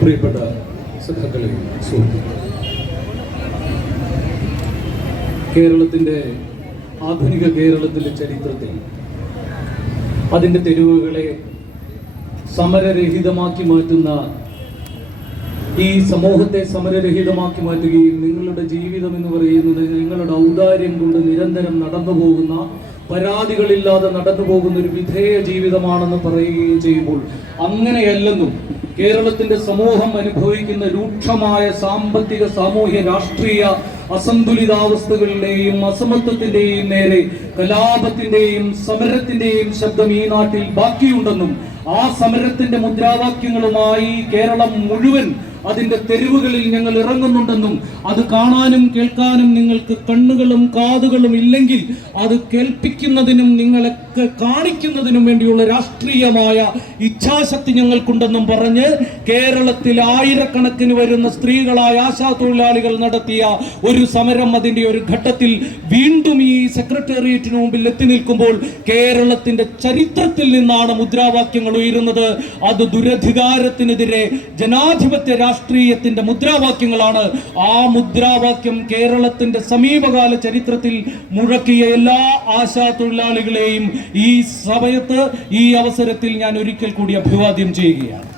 പ്രിയപ്പെട്ട സഖാക്കളെ സുഹൃത്തുക്കളെ. കേരളത്തിന്റെ ആധുനിക കേരളത്തിന്റെ ചരിത്രത്തിൽ അതിന്റെ തെരുവുകളെ സമരരഹിതമാക്കി മാറ്റുന്ന ഈ സമൂഹത്തെ സമരരഹിതമാക്കി മാറ്റുകയും നിങ്ങളുടെ ജീവിതം എന്ന് പറയുന്നത് നിങ്ങളുടെ ഔദാര്യം കൊണ്ട് നിരന്തരം നടന്നു പോകുന്ന പരാതികളില്ലാതെ നടന്നു പോകുന്ന ഒരു വിധേയ ജീവിതമാണെന്ന് പറയുകയും ചെയ്യുമ്പോൾ അങ്ങനെയല്ലെന്നും കേരളത്തിന്റെ സമൂഹം അനുഭവിക്കുന്ന രൂക്ഷമായ സാമ്പത്തിക സാമൂഹ്യ രാഷ്ട്രീയ അസന്തുലിതാവസ്ഥകളുടെയും അസമത്വത്തിന്റെയും നേരെ കലാപത്തിന്റെയും സമരത്തിന്റെയും ശബ്ദം ഈ നാട്ടിൽ ബാക്കിയുണ്ടെന്നും ആ സമരത്തിന്റെ മുദ്രാവാക്യങ്ങളുമായി കേരളം മുഴുവൻ അതിന്റെ തെരുവുകളിൽ ഞങ്ങൾ ഇറങ്ങുന്നുണ്ടെന്നും അത് കാണാനും കേൾക്കാനും നിങ്ങൾക്ക് കണ്ണുകളും കാതുകളും ഇല്ലെങ്കിൽ അത് കേൾപ്പിക്കുന്നതിനും നിങ്ങളൊക്കെ കാണിക്കുന്നതിനും വേണ്ടിയുള്ള രാഷ്ട്രീയമായ ഇച്ഛാശക്തി ഞങ്ങൾക്കുണ്ടെന്നും പറഞ്ഞ് കേരളത്തിൽ ആയിരക്കണക്കിന് വരുന്ന സ്ത്രീകളായ ആശാ തൊഴിലാളികൾ നടത്തിയ ഒരു സമരം അതിന്റെ ഒരു ഘട്ടത്തിൽ വീണ്ടും ഈ സെക്രട്ടേറിയറ്റിന് മുമ്പിൽ എത്തി നിൽക്കുമ്പോൾ കേരളത്തിന്റെ ചരിത്രത്തിൽ നിന്നാണ് മുദ്രാവാക്യങ്ങൾ ഉയരുന്നത്. അത് ദുരധികാരത്തിനെതിരെ ജനാധിപത്യ രാഷ്ട്രീയത്തിന്റെ മുദ്രാവാക്യങ്ങളാണ്. ആ മുദ്രാവാക്യം കേരളത്തിന്റെ സമീപകാല ചരിത്രത്തിൽ മുഴക്കിയ എല്ലാ ആശാ തൊഴിലാളികളെയും ഈ സമയത്ത് ഈ അവസരത്തിൽ ഞാൻ ഒരിക്കൽ കൂടി അഭിവാദ്യം ചെയ്യുകയാണ്.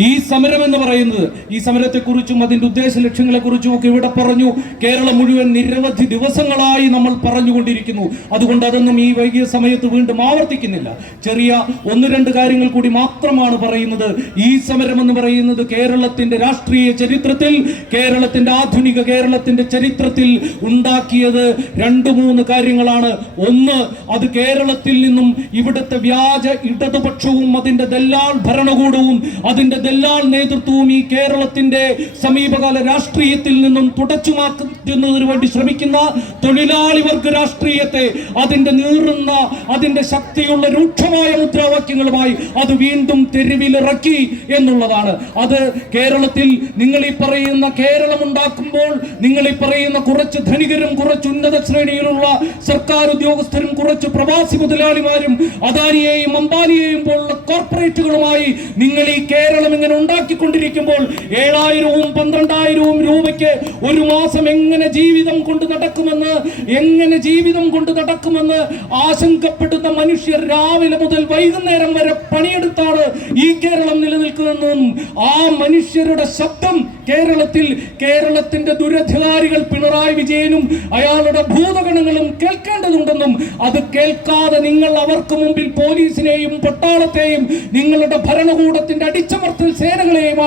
ഈ സമരം എന്ന് പറയുന്നത് ഈ സമരത്തെക്കുറിച്ചും അതിന്റെ ഉദ്ദേശ ലക്ഷ്യങ്ങളെ കുറിച്ചും ഒക്കെ ഇവിടെ പറഞ്ഞു. കേരളം മുഴുവൻ നിരവധി ദിവസങ്ങളായി നമ്മൾ പറഞ്ഞുകൊണ്ടിരിക്കുന്നു. അതുകൊണ്ട് അതൊന്നും ഈ വൈകിയ സമയത്ത് വീണ്ടും ആവർത്തിക്കുന്നില്ല. ചെറിയ ഒന്ന് രണ്ട് കാര്യങ്ങൾ കൂടി മാത്രമാണ് പറയുന്നത്. ഈ സമരം എന്ന് പറയുന്നത് കേരളത്തിന്റെ രാഷ്ട്രീയ ചരിത്രത്തിൽ കേരളത്തിന്റെ ആധുനിക കേരളത്തിന്റെ ചരിത്രത്തിൽ ഉണ്ടാക്കിയത് രണ്ട് മൂന്ന് കാര്യങ്ങളാണ്. ഒന്ന് അത് കേരളത്തിൽ നിന്നും ഇവിടുത്തെ വ്യാജ ഇടതുപക്ഷവും അതിന്റെ ദല്ലാൾ ഭരണകൂടവും അതിന്റെ ദല്ലാൾ നേതൃത്വവും ഈ കേരളത്തിന്റെ സമീപകാല രാഷ്ട്രീയത്തിൽ നിന്നും തുടച്ചു മാറ്റുന്നതിന് വേണ്ടി ശ്രമിക്കുന്ന തൊഴിലാളി വർഗ രാഷ്ട്രീയത്തെ അതിന്റെ നീറുന്ന അതിന്റെ ശക്തിയുള്ള രൂക്ഷമായ മുദ്രാവാക്യങ്ങളുമായി അത് വീണ്ടും തെരുവിലിറക്കി എന്നുള്ളതാണ്. അത് കേരളത്തിൽ നിങ്ങൾ ഈ പറയുന്ന കേരളം ഉണ്ടാക്കുമ്പോൾ നിങ്ങൾ ഈ പറയുന്ന കുറച്ച് ധനികരും കുറച്ച് ഉന്നത ശ്രേണിയിലുള്ള സർക്കാർ ഉദ്യോഗസ്ഥരും കുറച്ച് പ്രവാസി മുതലാളിമാരും അദാനിയെയും അംബാനിയെയും പോലുള്ള കോർപ്പറേറ്റുകളുമായി നിങ്ങൾ ഈ കേരളം ഇങ്ങനെ ഉണ്ടാക്കിക്കൊണ്ടിരിക്കുമ്പോൾ ഏഴായിരവും പന്ത്രണ്ടായിരവും രൂപയ്ക്ക് ഒരു മാസം എങ്ങനെ ജീവിതം കൊണ്ട് നടക്കുമെന്ന് എങ്ങനെ ജീവിതം കൊണ്ട് നടക്കുമെന്ന് ആശങ്കപ്പെടുന്ന മനുഷ്യർ രാവിലെ മുതൽ വൈകുന്നേരം വരെ പണിയെടുത്താണ് ഈ കേരളം നിലനിൽക്കുന്നതെന്നും ആ മനുഷ്യരുടെ ശബ്ദം കേരളത്തിൽ കേരളത്തിന്റെ ദുരധികാരികൾ പിണറായി വിജയനും അയാളുടെ ഭൂതഗണങ്ങളും കേൾക്കേണ്ടതുണ്ടെന്നും അത് കേൾക്കാതെ നിങ്ങൾ അവർക്ക് മുമ്പിൽ പോലീസിനെയും പട്ടാളത്തെയും നിങ്ങളുടെ ഭരണകൂടത്തിന്റെ അടിച്ചമർത്തൽ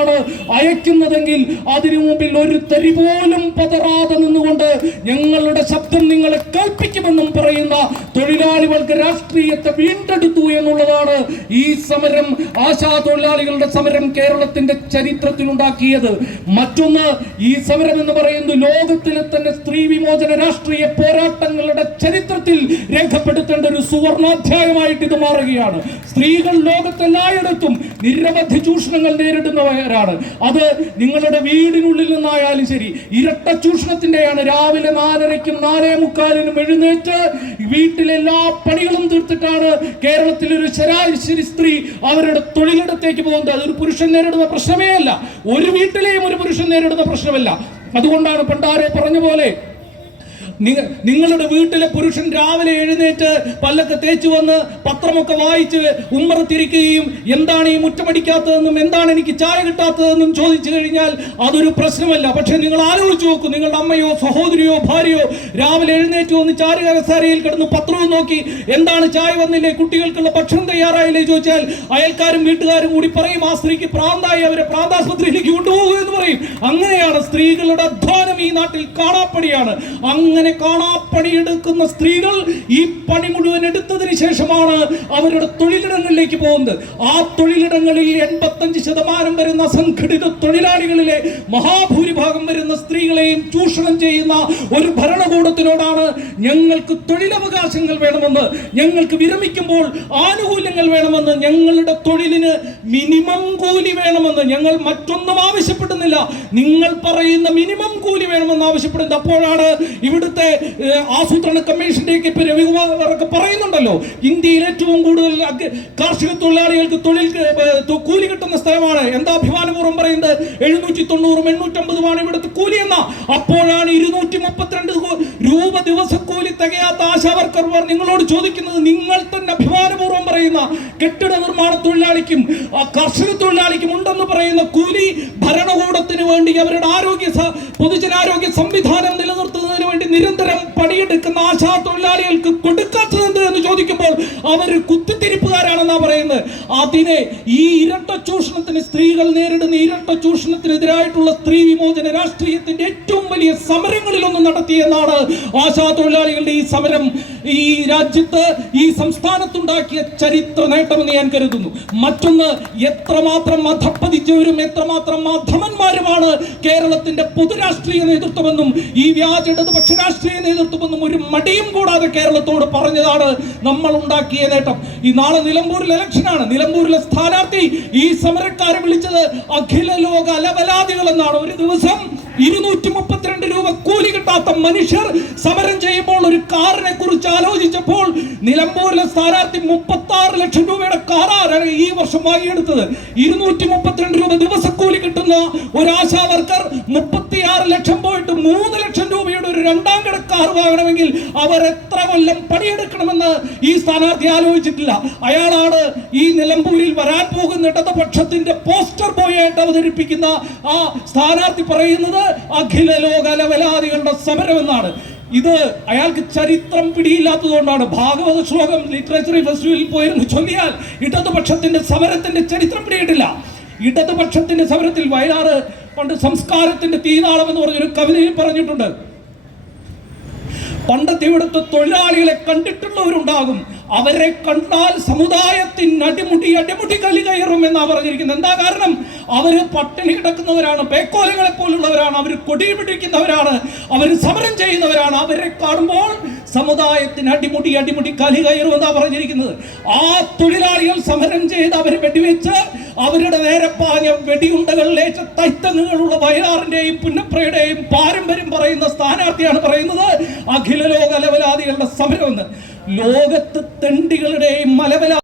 സേനകളെയുമാണ് അയക്കുന്നതെങ്കിൽ അതിനു മുമ്പിൽ ഒരു തരി പോലും പതറാതെ നിന്നുകൊണ്ട് ഞങ്ങളുടെ ശബ്ദം നിങ്ങളെ കേൾപ്പിക്കുമെന്നും പറയുന്ന തൊഴിലാളികൾക്ക് രാഷ്ട്രീയത്തെ വീണ്ടെടുത്തു എന്നുള്ളതാണ് ഈ സമരം ആശാ തൊഴിലാളികളുടെ സമരം കേരളത്തിന്റെ ചരിത്രത്തിലുണ്ടാക്കിയത്. മറ്റൊന്ന് ഈ സമരം എന്ന് പറയുന്നത് ലോകത്തിലെ തന്നെ സ്ത്രീ വിമോചന രാഷ്ട്രീയ പോരാട്ടങ്ങളുടെ ചരിത്രത്തിൽ രേഖപ്പെടുത്തേണ്ട ഒരു സുവർണാധ്യായമായിട്ട് ഇത് മാറുകയാണ്. സ്ത്രീകൾ ലോകത്തെല്ലായിടത്തും നിരവധി ചൂഷണങ്ങൾ നേരിടുന്നവരാണ് അത് നിങ്ങളുടെ വീടിനുള്ളിൽ നിന്നായാലും ശരി ഇരട്ട ചൂഷണത്തിന്റെയാണ് രാവിലെ നാലരയ്ക്കും നാലേ മുക്കാലിനും എഴുന്നേറ്റ് വീട്ടിലെ എല്ലാ പണികളും തീർത്തിട്ടാണ് കേരളത്തിൽ ഒരു ശരാശരി സ്ത്രീ അവരുടെ തൊഴിലിടത്തേക്ക് പോകുന്നത്. അതൊരു പുരുഷൻ നേരിടുന്ന പ്രശ്നമേ അല്ല. ഒരു വീട്ടിലെയും ഒരു പുരുഷൻ നേരിടുന്ന പ്രശ്നമല്ല. അതുകൊണ്ടാണ് പണ്ടാരെ പറഞ്ഞ പോലെ നിങ്ങളുടെ വീട്ടിലെ പുരുഷൻ രാവിലെ എഴുന്നേറ്റ് പല്ലൊക്കെ തേച്ചു വന്ന് പത്രമൊക്കെ വായിച്ച് ഉമ്മറത്തിരിക്കുകയും എന്താണ് ഈ മുറ്റമടിക്കാത്തതെന്നും എന്താണ് എനിക്ക് ചായ കിട്ടാത്തതെന്നും ചോദിച്ചു കഴിഞ്ഞാൽ അതൊരു പ്രശ്നമല്ല. പക്ഷെ നിങ്ങൾ ആലോചിച്ച് നോക്കൂ നിങ്ങളുടെ അമ്മയോ സഹോദരിയോ ഭാര്യയോ രാവിലെ എഴുന്നേറ്റ് വന്ന് ചാരുകരസാരയിൽ കിടന്ന് പത്രവും നോക്കി എന്താണ് ചായ വന്നില്ലേ കുട്ടികൾക്കുള്ള ഭക്ഷണം തയ്യാറായില്ലേ ചോദിച്ചാൽ അയൽക്കാരും വീട്ടുകാരും കൂടി പറയും ആ സ്ത്രീക്ക് പ്രാന്തായി അവരെ പ്രാന്താസ്പത്രിയിലേക്ക് കൊണ്ടുപോകൂ എന്ന് പറയും. അങ്ങനെയാണ് സ്ത്രീകളുടെ അധ്വാനം ഈ നാട്ടിൽ കാണാപ്പടിയാണ്. അങ്ങനെ കാണാപ്പണിയെടുക്കുന്ന സ്ത്രീകൾ ഈ പണി മുഴുവൻ എടുത്തതിന് ശേഷമാണ് അവരുടെ തൊഴിലിടങ്ങളിലേക്ക് പോകുന്നത്. ആ തൊഴിലിടങ്ങളിൽ എൺപത്തഞ്ച് ശതമാനം വരുന്ന അസംഘടിത തൊഴിലാളികളിലെ മഹാഭൂരിഭാഗം വരുന്ന സ്ത്രീകളെയും ചൂഷണം ചെയ്യുന്ന ഒരു ഭരണകൂടത്തിനോടാണ് ഞങ്ങൾക്ക് തൊഴിലവകാശങ്ങൾ വേണമെന്ന് ഞങ്ങൾക്ക് വിരമിക്കുമ്പോൾ ആനുകൂല്യങ്ങൾ വേണമെന്ന് ഞങ്ങളുടെ തൊഴിലിന് മിനിമം കൂലി വേണമെന്ന് ഞങ്ങൾ മറ്റൊന്നും ആവശ്യപ്പെടുന്നില്ല. നിങ്ങൾ പറയുന്ന മിനിമം കൂലി വേണമെന്ന് ആവശ്യപ്പെടുന്നത് അപ്പോഴാണ് ഇവിടുത്തെ ഏഹ്, ആസൂത്രണ കമ്മീഷന്റെയൊക്കെ ഇപ്പൊ രവികുമാറൊക്കെ പറയുന്നുണ്ടല്ലോ ഇന്ത്യയിൽ ഏറ്റവും കൂടുതൽ കാർഷിക തൊഴിലാളികൾക്ക് തൊഴിൽ കൂലി കിട്ടുന്ന സ്ഥലമാണ്. എന്താ അഭിമാനപൂർവം പറയുന്നത്? എഴുന്നൂറ്റി തൊണ്ണൂറും എണ്ണൂറ്റമ്പതുമാണ് ഇവിടുത്തെ കൂലി എന്ന. അപ്പോഴാണ് ഇരുന്നൂറ്റി മുപ്പത്തിരണ്ട് രൂപ ദിവസക്കൂലി തികയാത്ത ആശാവർക്കർമാർ നിങ്ങളോട് ചോദിക്കുന്നത്. നിങ്ങൾ തന്നെ അഭിമാനപൂർവം പറയുന്ന കെട്ടിട നിർമ്മാണ തൊഴിലാളിക്കും കർഷക തൊഴിലാളിക്കും ഉണ്ടെന്ന് പറയുന്ന കൂലി ഭരണകൂടത്തിന് വേണ്ടി അവരുടെ ആരോഗ്യ പൊതുജനാരോഗ്യ സംവിധാനം വേണ്ടി നിരന്തരം പണിയെടുക്കുന്ന ആശാ തൊഴിലാളികൾക്ക് കൊടുക്കാത്തത് എന്ത് എന്ന് ചോദിക്കുമ്പോൾ അവർ കുത്തിത്തിരിപ്പുകാരാണെന്നാ പറയുന്നത്. അതിനെ ഈ ഇരട്ട ചൂഷണത്തിന് സ്ത്രീകൾ നേരിടുന്ന ഇരട്ട ചൂഷണത്തിനെതിരായിട്ടുള്ള സ്ത്രീ വിമോചന രാഷ്ട്രീയത്തിന്റെ ഏറ്റവും വലിയ സമരങ്ങളിലൊന്ന് നടത്തിയെന്നാണ് ആശാ തൊഴിലാളികളുടെ ഈ സമരം. ഈ രാജ്യത്ത് ഈ സംസ്ഥാനത്തുണ്ടാക്കിയ ചരിത്ര നേട്ടമെന്ന് ഞാൻ കരുതുന്നു. മറ്റൊന്ന് എത്രമാത്രം അധപ്പതിച്ചവരും എത്രമാത്രം മാധ്യമന്മാരുമാണ് കേരളത്തിന്റെ പൊതുരാഷ്ട്രീയ നേതൃത്വമെന്നും ഈ വ്യാജ ഇടതുപക്ഷ രാഷ്ട്രീയ നേതൃത്വമെന്നും ഒരു മടിയും കൂടാതെ കേരളത്തോട് പറഞ്ഞതാണ് നമ്മൾ ഉണ്ടാക്കിയ നേട്ടം. ഈ നാളെ നിലമ്പൂരിൽ ഇലക്ഷനാണ്. നിലമ്പൂരിലെ സ്ഥാനാർത്ഥി ഈ സമരക്കാരെ വിളിച്ചത് അഖില ലോക അലവലാദികൾ എന്നാണ് ഒരു ദിവസം ഇരുന്നൂറ്റി മുപ്പത്തിരണ്ട് രൂപ കൂലി കിട്ടാത്ത മനുഷ്യർ സമരം ചെയ്യുമ്പോൾ ഒരു കാറിനെ കുറിച്ച് ആലോചിച്ചപ്പോൾ നിലമ്പൂരിലെ സ്ഥാനാർത്ഥി മുപ്പത്തി ആറ് ലക്ഷം രൂപയുടെ കാറാണ് ഈ വർഷം വാങ്ങിയെടുത്തത്. ഇരുന്നൂറ്റി മുപ്പത്തിരണ്ട് രൂപ ദിവസക്കൂലി കിട്ടുന്ന ഒരു ആശാ വർക്കർ മുപ്പത്തിയാറ് ലക്ഷം പോയിട്ട് മൂന്ന് ലക്ഷം രൂപയുടെ ഒരു രണ്ടാം കിട കാർ വാങ്ങണമെങ്കിൽ അവർ എത്ര കൊല്ലം പണിയെടുക്കണമെന്ന് ഈ സ്ഥാനാർത്ഥി ആലോചിച്ചിട്ടില്ല. അയാളാണ് ഈ നിലമ്പൂരിൽ വരാൻ പോകുന്ന ഇടതുപക്ഷത്തിന്റെ പോസ്റ്റർ ബോയ് ആയിട്ട് അവതരിപ്പിക്കുന്ന ആ സ്ഥാനാർത്ഥി പറയുന്നത് അഖില ലോക ലവലാദികളുടെ സമരം എന്നാണ് ഇത് അയാൾക്ക് ചരിത്രം പിടിയില്ലാത്തതുകൊണ്ടാണ്. ഭാഗവത ശ്ലോകം ലിറ്ററേച്ചറി ഫെസ്റ്റിവലിൽ പോയിരുന്നു. ചൊല്ലിയാൽ ഇടതുപക്ഷത്തിന്റെ സമരത്തിന്റെ ചരിത്രം പിടിയിട്ടില്ല. ഇടതുപക്ഷത്തിന്റെ സമരത്തിൽ വയലാറ് പണ്ട് സംസ്കാരത്തിന്റെ തീനാളം എന്ന് പറഞ്ഞൊരു കവിതയിൽ പറഞ്ഞിട്ടുണ്ട്. പണ്ടത്തെ ഇവിടുത്തെ തൊഴിലാളികളെ കണ്ടിട്ടുള്ളവരുണ്ടാകും. അവരെ കണ്ടാൽ സമുദായത്തിന് അടിമുടി അടിമുടി കലി കയറും എന്നാ പറഞ്ഞിരിക്കുന്നത്. എന്താ കാരണം? അവർ പട്ടിണി കിടക്കുന്നവരാണ് പേക്കോലങ്ങളെ പോലുള്ളവരാണ് അവർ കൊടി പിടിക്കുന്നവരാണ് അവർ സമരം ചെയ്യുന്നവരാണ്. അവരെ കാണുമ്പോൾ സമുദായത്തിന് അടിമുടി അടിമുടി കലി കയറും എന്നാ പറഞ്ഞിരിക്കുന്നത്. ആ തൊഴിലാളികൾ സമരം ചെയ്ത് അവർ വെടിവെച്ച് അവരുടെ നേരെ പാഞ്ഞ വെടിയുണ്ടകളിലേറ്റ തൈത്തങ്ങുകളുള്ള വയലാറിന്റെയും പുന്നപ്രയുടെയും പാരമ്പര്യം പറയുന്ന സ്ഥാനാർത്ഥിയാണ് പറയുന്നത് അഖില ലോക ലവലാദികളുടെ സമരമെന്ന്. ലോകത്ത് തെണ്ടികളുടെയും മലവല